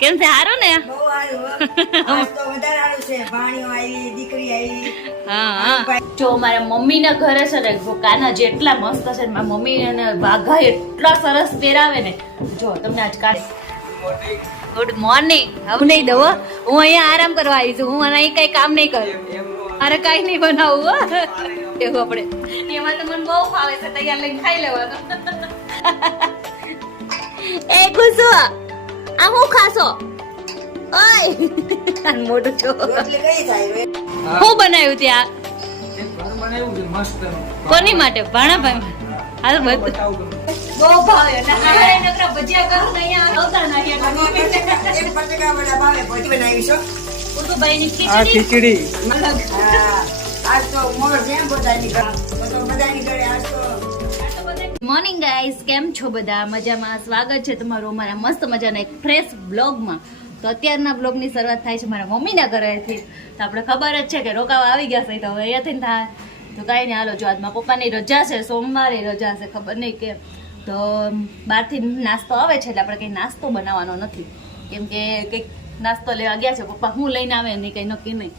કેમ છે? હારું ને? બહુ સારું આજ તો વધારે સારું છે. ભાણીઓ આવી, દીકરી આવી. હા. જો મારા મમ્મી ના ઘરે છે ને કાના જેટલા મસ્ત છે ને, મારા મમ્મી અને વાઘા એટલા સરસ પહેરાવે ને. જો તમને આજ કાઢે. Good morning. હવે નહીં દઉં, હું અહીંયા આરામ કરવા આવી છું. હું અહીં કઈ કામ નહીં કરું, મારે કઈ નહીં બનાવવું. એવું આપણે એમાં તો મને બહુ ફાવે છે, તૈયાર લઈને ખાઈ લેવાનું. એ ગુસ્સો આ હું ખાશો? ઓય મોટું છો. રોટલી કઈ થાય રે? હું બનાવ્યું ત્યાં? બનાવ્યું છે મસ્ત. કોની માટે? ભાણાભાઈ. હાલ બધું બહુ ભાવે. નકરા નકરા ભજીયા કરું ને અહીંયા આવતા નહીં. એક બટેકા વડા ભાવે ભજી બનાવી છો. ઉદુભાઈની આ ખીચડી. ખીચડી હા, આજ તો મોર જેમ બધાની ઘરે. બધાની ઘરે આજ તો મોર્નિંગ ગાઈસ, કેમ છો બધા? મજામાં? સ્વાગત છે તમારું અમારા મસ્ત મજાના એક ફ્રેશ બ્લોગમાં. તો અત્યારના બ્લોગની શરૂઆત થાય છે મારા મમ્મીના ઘરેથી. તો આપણે ખબર જ છે કે રોકાવા આવી ગયા છે, તો હવે અહીંયાથી થાય તો કાંઈ નહીં. હાલો, જો આજમાં પપ્પાની રજા છે, સોમવારે રજા છે, ખબર નહીં કે. તો બહારથી નાસ્તો આવે છે એટલે આપણે કંઈ નાસ્તો બનાવવાનો નથી, કેમ કે કંઈક નાસ્તો લેવા ગયા છે પપ્પા. હું લઈને આવે નહીં કંઈ નક્કી નહીં.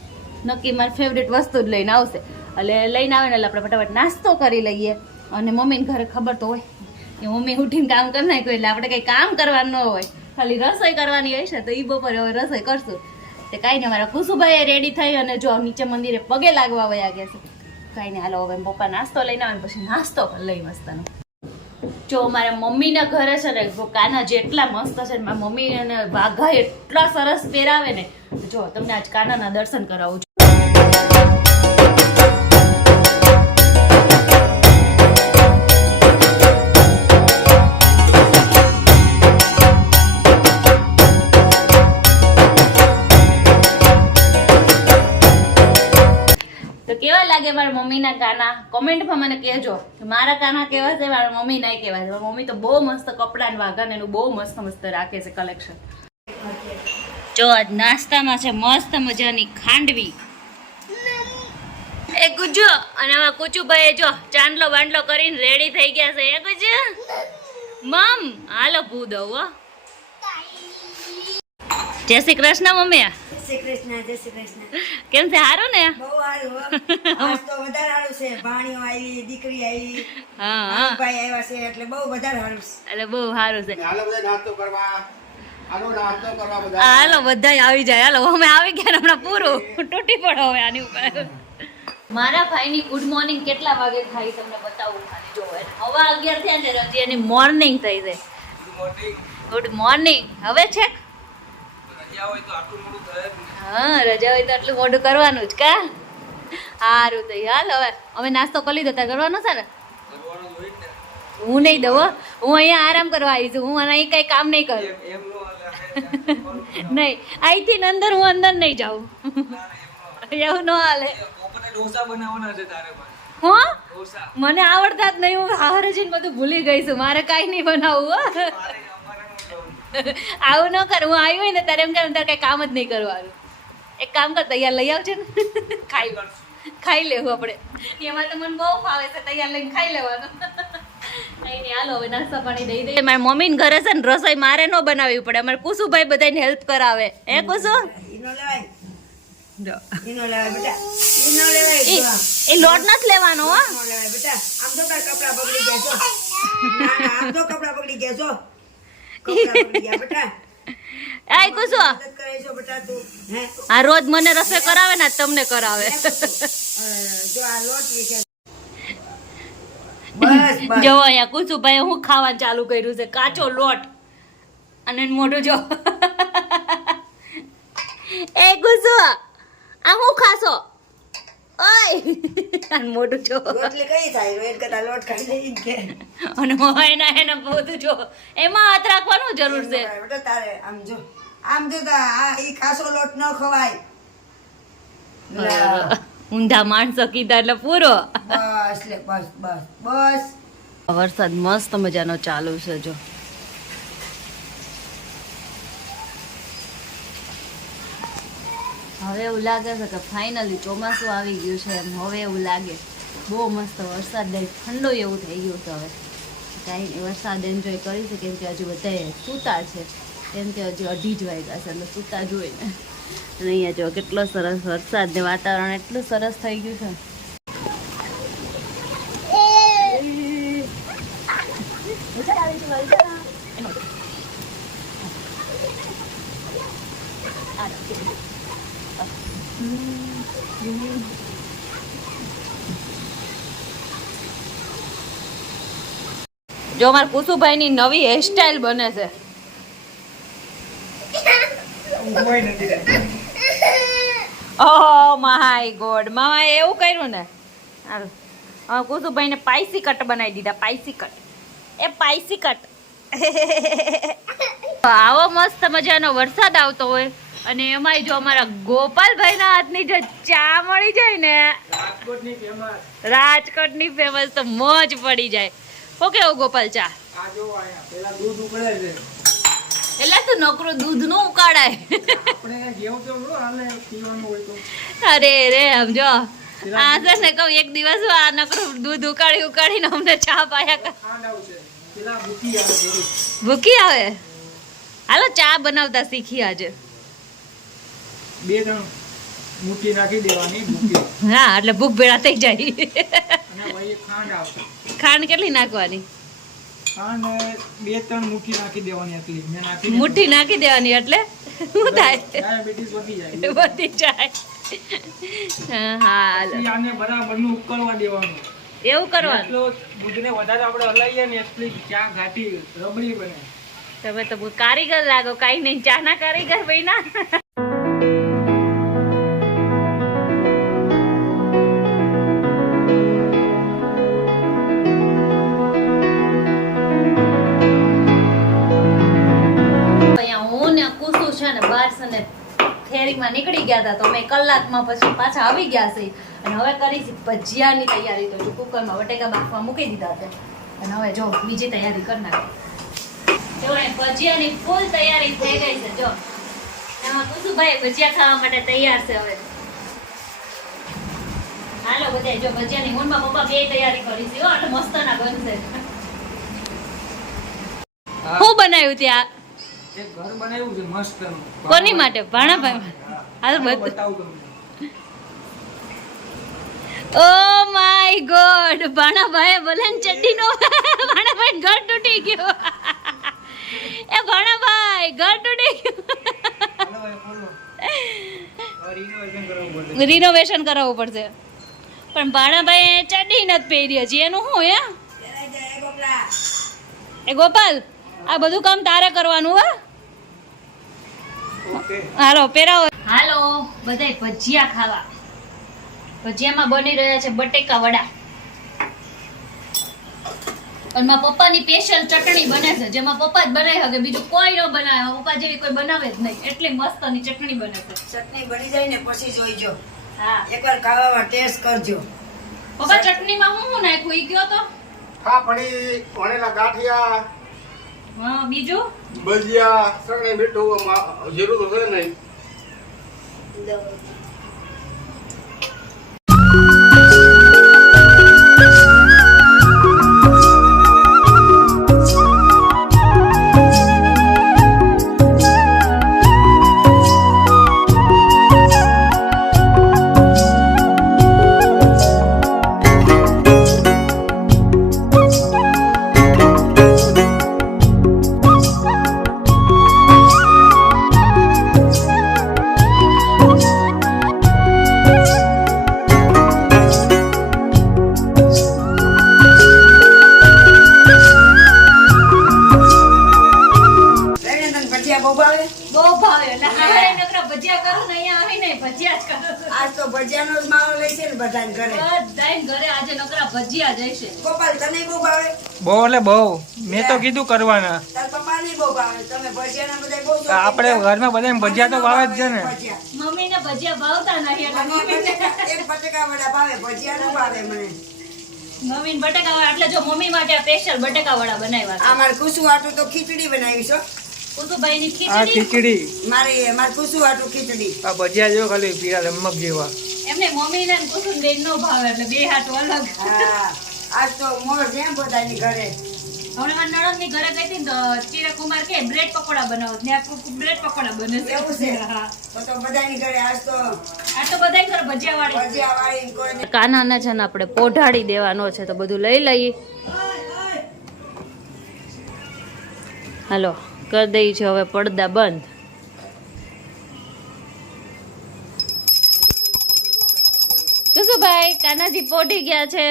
નક્કી મારી ફેવરેટ વસ્તુ જ લઈને આવશે, એટલે લઈને આવે ને એટલે આપણે ફટાફટ નાસ્તો કરી લઈએ. અને મમ્મીને ઘરે ખબર તો હોય કે મમ્મી ઉઠીને કામ કરી નાખ્યું, એટલે આપણે કંઈ કામ કરવાનું ન હોય, ખાલી રસોઈ કરવાની હોય છે. તો એ બપોરે હવે રસોઈ કરશું. તે કાંઈ નહીં, અમારા કુસુભાઈ રેડી થઈ અને જો નીચે મંદિરે પગે લાગવા વયા ગયા છે. કાંઈ નહીં, હાલો હવે પપ્પા નાસ્તો લઈને આવે પછી નાસ્તો લઈ મસ્તાનો. જો મારા મમ્મીના ઘરે છે ને કાના જેટલા મસ્ત છે ને, મારા મમ્મી અને વાઘા એટલા સરસ પહેરાવે ને. જો તમને આજ કાનાના દર્શન કરાવું છું. તો કેવા લાગે મારા મમ્મીના કાના? કોમેન્ટમાં મને કહેજો કે મારા કાના કેવા છે, મારા મમ્મી ના કેવા છે. મમ્મી તો બહુ મસ્ત કપડાં વાઘા ને એનું બહુ મસ્ત મસ્ત રાખે છે કલેક્શન. જો આજ નાસ્તામાં છે મસ્ત મજાની ખાંડવી. એ ગુજ્જુ અને આમાં કુચુભાઈ જો ચાંદલો બાંડલો કરીને રેડી થઈ ગયા છે. એ ગુજ્જુ મમ હાલો ભૂ દઉં હો. જય શ્રી કૃષ્ણ મમ્મી. જય શ્રી કૃષ્ણ, જય શ્રી કૃષ્ણ. કેમ છે? હારું ને? બહુ સારું આજ તો વધારે સારું છે. ભાણીઓ આવી, દીકરી આવી, હા ભાઈ આવ્યા છે એટલે બહુ વધારે સારું છે. એટલે બહુ સારું છે. હાલો બધા નાસ્તો કરવા. હાલો નાસ્તો કરવા બધા. હાલો બધા આવી જાય. હાલો અમે આવી ગયા ને હમણાં પૂરું તૂટી પડો હવે આની ઉપર. મારા ભાઈની ગુડ મોર્નિંગ કેટલા વાગે થાય તમને બતાવું. ખાલી જો હવા 11 થયા ને રજી એની મોર્નિંગ થઈ જાય. Good morning. હવે છે રજા હોય તો આટલું મોડું થાય જ નહીં. હા, રજા હોય તો આટલું મોઢું કરવાનું જ કા. સારું તો હાલ હવે અમે નાસ્તો કરી લીધો. તાર કરવાનો છે ને? કરવાનું જ હોય ને. હું નહીં દઉં હો. હું અહીંયા આરામ કરવા આવી છું. હું અહીં કઈ કામ નહીં કરું. એમ નો હાલે. નહીં, અહીંથી અંદર હું અંદર નહીં જાઉં. એવું ન હાલે. બપોરે ઢોસા બનાવવાના છે તારે પણ. હું ઢોસા. મને આવડતા જ નહીં. હું હારે જઈને બધું ભૂલી ગઈ છું. મારે કાંઈ નહીં બનાવવું હો. અમારે નો આવું ન કર. હું આવી હોય ને ત્યારે એમ કે તારે કઈ કામ જ નહીં કરવાનું. એક કામ કર, તૈયાર લઈ આવજે ને. ખાઈ લેવું આપણે. એમાં તો મને બહુ ફાવે છે, તૈયાર લઈને ખાઈ લેવાનું. નહીં નહીં, હાલો હવે નાસ્તા પાણી દઈ દઈએ. મારી મમ્મીને ઘરે છે ને રસોઈ મારે ન બનાવવી પડે. અમારે કુસુભાઈ બધાને હેલ્પ કરાવે. હે કુસુ? ઈનો લેવાય, ઈનો લેવાય બેટા, ઈનો લેવાય. જો. એ લોટ નથી લેવાનો હો. ઈનો લેવાય બેટા. આમ તો તારા કપડાં બગડી ગયા છો. ના ના, આમ તો કપડાં બગડી ગયા છો. કપડાં બગડી ગયા બેટા. આય કુસુ, મદદ કરે છો બેટા તું. હે આ રોજ મને રસોઈ કરાવે ને આજ તમને કરાવે. જો આ લોટ વિશે બસ બસ. જો અહીંયા કુસુભાઈ હું ખાવાનું ચાલુ કર્યું છે, કાચો લોટ અને મોઢું જો. એ કુસુ આ હું ખાશો? ઓય મોઢું જો. રોટલી કઈ થાય? રોજ કરતા લોટ ખાઈ લઈ કે અને મોયના એને બધું જો. એમાં હાથ રાખવાનું જરૂર છે. બેટા તારે આમ જો, આમ જો તો આ ઈ ખાસો લોટ ન ખવાય. ઊંધા માણસો કીધા એટલે પૂરો. બસ લે, બસ બસ બસ. વરસાદ મસ્ત મજાનો ચાલુ છે જો. હવે એવું લાગે છે કે ફાઇનલી ચોમાસું આવી ગયું છે એમ. હવે એવું લાગે બહુ મસ્ત વરસાદ ઠંડો એવું થઈ ગયું છે. હવે કાંઈ નહીં, વરસાદ એન્જોય કરી છે કેમ કે હજુ બધા સૂતા છે. એમ કે હજી 2:30 વાગ્યા છે એટલે સૂતા જોઈએ ને. અને અહીંયા જો કેટલો સરસ વરસાદ ને વાતાવરણ એટલું સરસ થઈ ગયું છે. જો અમારા કુસુભાઈ ની નવી હેરસ્ટાઈલ બને છે. ઓહ માય ગોડ, મામા એવું કર્યું ને. હાલ હવે કુસુભાઈ ને પાઈસી કટ બનાવી દીધા. પાઈસી કટ, એ પાઈસી કટ. આવો મસ્ત મજાનો વરસાદ આવતો હોય અને એમાંય જો અમારા ગોપાલભાઈ ના હાથની જો ચા મળી જાય ને, રાજકોટની ફેમસ, તો મોજ પડી જાય. હો કેવું ગોપાલ ચા? એટલે તો નકરું દૂધ નું ઉકાળાય. અરે રે સમજો આ છે ને કહું એક દિવસ આ નકરું દૂધ ઉકાળીને અમને ચા પાયા. ભૂકી આવે. હાલો ચા બનાવતા શીખી આજે. 2-3 મુઠ્ઠી નાખી દેવાની ભૂકી. હા એટલે ભૂખ ભેળા થઈ જાય. અને પછી ખાંડ આવશે. ખાંડ કેટલી નાખવાની? ખાંડ 2-3 મુઠ્ઠી નાખી દેવાની. એટલી મેં નાખી મુઠ્ઠી નાખી દેવાની એટલે શું થાય? ડાયાબિટીસ વધી જાય. વધી જાય. હા પછી આને બરાબરનું ઉકળવા દેવાનું. એવું કરવાનું. એટલો દૂધને વધારે આપણે હલાવીએ ને એટલી ચા ઘાટી રબડી બને. તમે તો બહુ કારીગર લાગો. કઈ નહીં, ચા ના કારીગર ભાઈ ના. ફેરીમાં નીકળી ગયા હતા તો અમે કલાકમાં પછી પાછા આવી ગયા છે અને હવે કરીશું ભજીયાની તૈયારી. તો જો કુકરમાં બટેકા બાફવા મૂકી દીધા છે અને હવે જો બીજી તૈયારી કરી નાખી. જો એ ભજીયાની ફૂલ તૈયારી થઈ ગઈ છે. જો એમાં કુસુભાઈ ભજીયા ખાવા માટે તૈયાર છે. હવે હાલો બધા જો ભજીયાની ઊનમાં પપ્પા બે તૈયારી કરી છે. એટલે મસ્ત ના બનશે. શું બનાવ્યું ત્યાં? એક ઘર બનાવ્યું છે મસ્ત. કોની માટે? ભાણાભાઈ. હાલ બધું. બતાવું તમને. Oh my God, Bhanabhai બલન ચડ્ડીનો Bhanabhai ઘર તૂટી ગયો. એ ભાણાભાઈ ઘર તૂટી ગયું. હાલો હવે ખોલો. રિનોવેશન કરવું પડશે. રિનોવેશન કરાવવું પડશે. પણ ભાણાભાઈ ચડ્ડી નથી પહેરી હજી. એનું શું હે? એ ગોપાલ આ બધું કામ તારે કરવાનું હે. ઓકે. હાલો પહેરાવો. હાલો બધાય ભજીયા ખાવા. ભજીયામાં બની રહ્યા છે બટેકા વડા. અને મારા પપ્પાની સ્પેશિયલ ચટણી બને છે, જેમાં પપ્પા જ બનાવી શકે, બીજું કોઈ ન બનાવે. પપ્પા જેવી કોઈ બનાવે જ નહીં. એટલી મસ્તની ચટણી બને છે. ચટણી બની જાય ને પછી જોઈજો. હા એકવાર ખાવામાં ટેસ્ટ કરજો. પપ્પા ચટણીમાં શું નાખ્યું ઈ કયો તો? ફાફડી, વણેલા ગાંઠિયા, હા બીજું ભજીયા, સગડી મીઠું, જીરું તો છે નહીં. બહુ ભાવે. બહુ ભાવે. એટલે હારે નકરા ભજીયા કરું ને અહીંયા આવીને ભજીયા જ કરું છું. આજ તો ભજીયાનો જ માવો લઈ છે ને બધાને ઘરે. બધાય ઘરે આજે નકરા ભજીયા જ હશે. ગોપાલ તને બહુ ભાવે? બહુ એટલે બહુ. મેં તો કીધું કરવાના. તાર પપ્પાને બહુ ભાવે. તમે ભજીયાના બધા બહુ શોખીન આપણે છો. ઘરમાં બધાને ભજીયા તો ભાવે જ છે ને. ભજીયા. મમ્મીને ભજીયા ભાવતા નહીં એટલે મને મમ્મીને એક બટેકા વડા ભાવે, ભજીયા ન ભાવે મને. મમ્મીને બટેકા વડા એટલે જો મમ્મી માટે સ્પેશિયલ બટેકા વડા બનાવ્યા છે. આ મારે કુસુ આટું તો ખીચડી બનાવી છો. કુસુભાઈની આ ખીચડી. ખીચડી. મારે કુસુ આટું ખીચડી. આ ભજીયા જો ખાલી પીળા લમક જેવા. એમને મમ્મીને ને કુસુમ બેન નો ભાવે એટલે બે હાથ અલગ. હા આજ તો મોર છે બધાની ઘરે. હવે મારા નણંદની ઘરે ગઈ હતી ને તો ચિરાકુમાર કે બ્રેડ પકોડા બનાવો ત્યાં બ્રેડ પકોડા બને છે. એવું છે? હા. તો બધાની ઘરે આજ તો આ તો બધાય ઘરે ભજીયાવાળી ભજીયાવાળી કોઈને કાનાને છે ને આપણે પોઢાડી દેવાનો છે તો બધું લઈ લઈએ. હાલો કરી દઈ છે હવે પડદા બંધ. તો શું ભાઈ કાનાજી પોઢી ગયા છે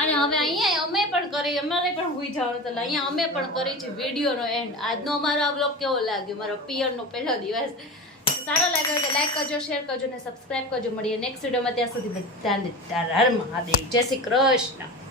અને હવે અહીંયા અમે પણ કરી અમારે પણ હુઈ જવાનું તો અહીંયા અમે પણ કરી છે વિડીયોનો એન્ડ. આજનો અમારો આ બ્લોગ કેવો લાગ્યો મારો પિયરનો પહેલો દિવસ સારો લાગ્યો તો લાઈક કરજો શેર કરજો અને સબસ્ક્રાઇબ કરજો. મળીએ નેક્સ્ટ વિડીયોમાં. ત્યાં સુધી બધાને હર મહાદેવ. જય શ્રી કૃષ્ણ.